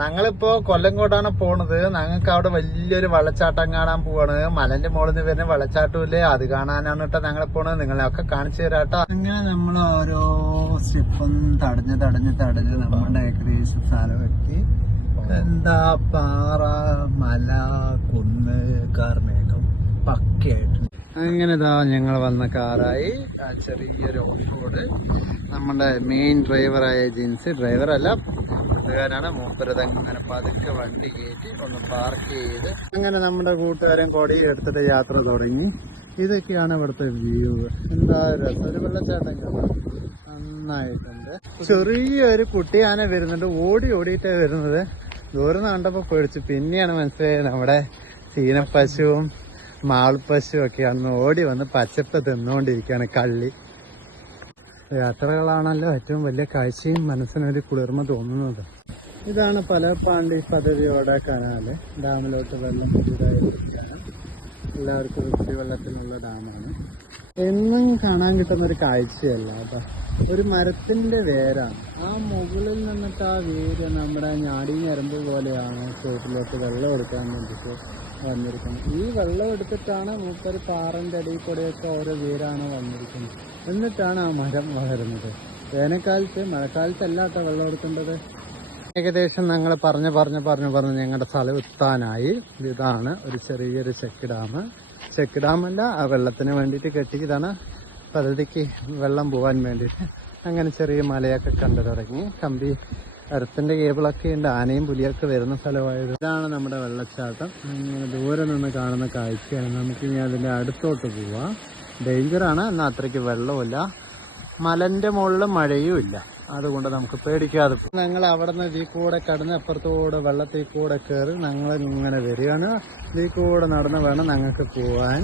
ഞങ്ങളിപ്പോ കൊല്ലങ്കോട്ടാണ് പോണത്. ഞങ്ങൾക്ക് അവിടെ വലിയൊരു വെള്ളച്ചാട്ടം കാണാൻ പോവാണ്. മലന്റെ മുകളിൽ നിന്ന് വരുന്ന വെള്ളച്ചാട്ടമില്ലേ അത് കാണാനാണ് കേട്ടോ ഞങ്ങൾ പോണത്. നിങ്ങളെ ഒക്കെ കാണിച്ചു തരാട്ടോ. അങ്ങനെ നമ്മൾ ഓരോ സ്റ്റെപ്പും തടഞ്ഞ് തടഞ്ഞ് തടഞ്ഞ് നമ്മുടെ ഏകദേശം സ്ഥലം എത്തി എന്താ പാറ മല കുന്ന് കാർമേഘം പക്കയായിട്ട്. അങ്ങനെ ഇതാ ഞങ്ങൾ വന്ന കാറായി. ആ ചെറിയൊരു ഓഫ് റോഡ്. നമ്മുടെ മെയിൻ ഡ്രൈവറായ ജീൻസ്. ഡ്രൈവറല്ല കൂട്ടുകാരാണ്. മൂപ്പരത് അങ്ങനെ പതുക്കെ വണ്ടി കയറ്റി ഒന്ന് പാർക്ക് ചെയ്ത് അങ്ങനെ നമ്മുടെ കൂട്ടുകാരൻ കൊടി എടുത്തിട്ട് യാത്ര തുടങ്ങി. ഇതൊക്കെയാണ് ഇവിടുത്തെ വ്യൂ എന്താ രസം? ഒരു വെള്ളച്ചാട്ടം നന്നായിട്ടുണ്ട്. ചെറിയൊരു കുട്ടിയാന വരുന്നുണ്ട്. ഓടി ഓടിയിട്ടേ വരുന്നത്. ദൂരം കണ്ടപ്പോൾ കണ്ടപ്പോ പേടിച്ചു. പിന്നെയാണ് മനസ്സിലായത് നമ്മുടെ ചീനപ്പശുവും മാൾപ്പശുവും അന്ന് ഓടി വന്ന് പച്ചപ്പ് തിന്നുകൊണ്ടിരിക്കുകയാണ് കള്ളി. യാത്രകളാണല്ലോ ഏറ്റവും വലിയ കാഴ്ചയും മനസ്സിനൊരു കുളിർമ തോന്നുന്നത്. ഇതാണ് പലപ്പാണ്ടി പദ്ധതിയോടെ കനാല് ഡാമിലോട്ട് വെള്ളം പുതിയതായിരിക്കുകയാണ് എല്ലാവർക്കും കുടിവെള്ളത്തിനുള്ള ഡാമാണ്. എന്നും കാണാൻ കിട്ടുന്ന ഒരു കാഴ്ചയല്ല കേട്ടോ. ഒരു മരത്തിന്റെ വേരാണ്. ആ മുകളിൽ നിന്നിട്ട് ആ വേര് നമ്മുടെ ഞാടി ഞരമ്പ് പോലെയാണ് ചോട്ടിലോട്ട് വെള്ളം എടുക്കാൻ വേണ്ടിയിട്ട് വന്നിരിക്കുന്നത്. ഈ വെള്ളം എടുത്തിട്ടാണ് മൂപ്പര് പാറന്റെ അടിയിൽ കൂടെയൊക്കെ ഓരോ വേരാണ് വന്നിരിക്കുന്നത്. എന്നിട്ടാണ് ആ മരം വളരുന്നത്. വേനൽക്കാലത്ത് മഴക്കാലത്തല്ല കേട്ടോ വെള്ളം എടുക്കേണ്ടത്? ഏകദേശം ഞങ്ങൾ പറഞ്ഞ് പറഞ്ഞ് പറഞ്ഞ് പറഞ്ഞ് ഞങ്ങളുടെ സ്ഥലം എത്താനായി ഇതാണ് ഒരു ചെറിയൊരു ചെക്ക് ഡാം. ചെക്ക് ഡാമല്ല ആ വെള്ളത്തിന് വേണ്ടിയിട്ട് കെട്ടിയതാണ് പദ്ധതിക്ക് വെള്ളം പോകാൻ വേണ്ടിയിട്ട് അങ്ങനെ ചെറിയ മലയൊക്കെ കണ്ടു തുടങ്ങി കമ്പി അരത്തിന്റെ കേബിളൊക്കെ ഉണ്ട്. ആനയും പുലിയൊക്കെ വരുന്ന സ്ഥലമായത്. ഇതാണ് നമ്മുടെ വെള്ളച്ചാട്ടം. ഇങ്ങനെ ദൂരെ നിന്ന് കാണുന്ന കാഴ്ചയാണ്. നമുക്ക് ഇനി അതിന്റെ അടുത്തോട്ട് പോവാം. ഡേഞ്ചറാണ് എന്നാൽ അത്രയ്ക്ക് വെള്ളമില്ല മലന്റെ മുകളിൽ മഴയും ഇല്ല അതുകൊണ്ട് നമുക്ക് പേടിക്കാതെ. ഞങ്ങൾ അവിടെ നിന്ന് ഇതിൽ കൂടെ കടന്ന് അപ്പുറത്തൂടെ വെള്ളത്തിൽ കൂടെ കയറി ഞങ്ങൾ ഇങ്ങനെ വരികയാണ്. ഇതിൽ കൂടെ നടന്ന് വേണം ഞങ്ങൾക്ക് പോവാൻ.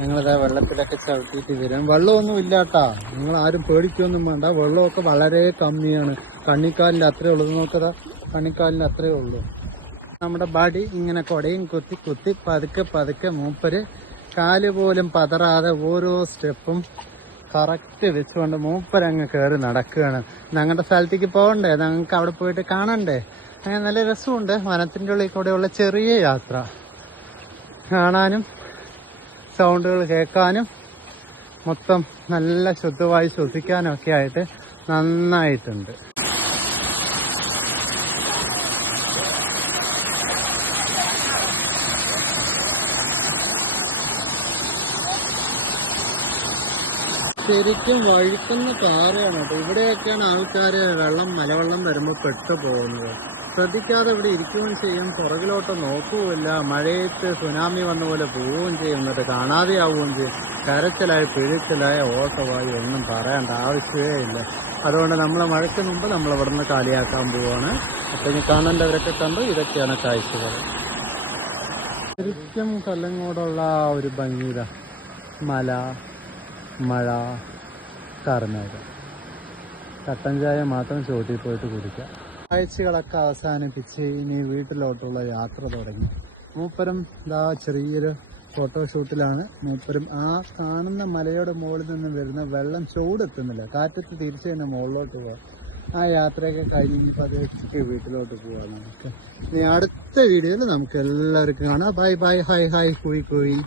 ഞങ്ങളിതാ വെള്ളത്തിലൊക്കെ ചവിട്ടിയിട്ട് വരും. വെള്ളമൊന്നും ഇല്ലാട്ടാ. നിങ്ങൾ ആരും പേടിക്കൊന്നും വേണ്ട. വെള്ളമൊക്കെ വളരെ കമ്മിയാണ്. കണ്ണിക്കാലിന്റെ അത്രേ ഉള്ളൂ. നോക്കതാ കണ്ണിക്കാലിന്റെ അത്രേ ഉള്ളൂ. നമ്മുടെ ബടി ഇങ്ങനെ കൊടയും കുത്തി കുത്തി പതുക്കെ പതുക്കെ മൂപ്പര് കാൽ പോലും പതറാതെ ഓരോ സ്റ്റെപ്പും കറക്റ്റ് വെച്ചുകൊണ്ട് മൂപ്പരങ്ങ് കയറി നടക്കുകയാണ്. ഞങ്ങളുടെ സ്ഥലത്തേക്ക് പോകണ്ടേ? ഞങ്ങൾക്ക് അവിടെ പോയിട്ട് കാണണ്ടേ? അങ്ങനെ നല്ല രസമുണ്ട്. വനത്തിന്റെ ഉള്ളിൽ കൂടെയുള്ള ചെറിയ യാത്ര. കാണാനും സൗണ്ടുകൾ കേൾക്കാനും മൊത്തം നല്ല ശുദ്ധമായി ശ്വസിക്കാനും ഒക്കെ ആയിട്ട് നന്നായിട്ടുണ്ട്. ശരിക്കും വഴുക്കുന്ന പാറയാണ് കേട്ടോ. ഇവിടെയൊക്കെയാണ് ആൾക്കാർ വെള്ളം മലവെള്ളം വരുമ്പോൾ പെട്ടു പോകുന്നത് ശ്രദ്ധിക്കാതെ ഇവിടെ ഇരിക്കുകയും ചെയ്യും. പുറകിലോട്ട് നോക്കുകയില്ല മഴയത്ത് സുനാമി വന്ന പോലെ പോവുകയും ചെയ്യും. എന്നിട്ട് കാണാതെയാവുകയും ചെയ്യും. കരച്ചിലായി പിഴിച്ചിലായ ഓട്ടമായി ഒന്നും പറയേണ്ട ആവശ്യമേ ഇല്ല. അതുകൊണ്ട് നമ്മൾ മഴയ്ക്ക് മുമ്പ് നമ്മൾ ഇവിടെ നിന്ന് കാലിയാക്കാൻ പോവാണ്. അപ്പം ഇനി കാണേണ്ടവരൊക്കെ കണ്ടു. ഇതൊക്കെയാണ് കാഴ്ചകൾ. ശരിക്കും കൊല്ലങ്ങോടുള്ള ഒരു ഭംഗിത മല. മഴ കറന്നേക്കാം കട്ടൻ ചായ മാത്രം ചോട്ടിൽ പോയിട്ട് കുടിക്കാം ആഴ്ചകളൊക്കെ അവസാനിപ്പിച്ച് ഇനി വീട്ടിലോട്ടുള്ള യാത്ര തുടങ്ങി. മൂപ്പരും ഇതാ ചെറിയൊരു ഫോട്ടോഷൂട്ടിലാണ് മൂപ്പരും ആ കാണുന്ന മലയുടെ മുകളിൽ നിന്ന് വരുന്ന വെള്ളം ചൂടെത്തുന്നില്ല. കാറ്റത്ത് തിരിച്ചു തന്നെ മുകളിലോട്ട് പോവാം. ആ യാത്രയൊക്കെ കഴിഞ്ഞ് പതുക്കെ വീട്ടിലോട്ട് പോവാം നമുക്ക്. ഇനി അടുത്ത വീഡിയോയിൽ നമുക്ക് എല്ലാവർക്കും കാണാം. ബൈ ബൈ ഹായ് ഹായ് കുഴി കുയി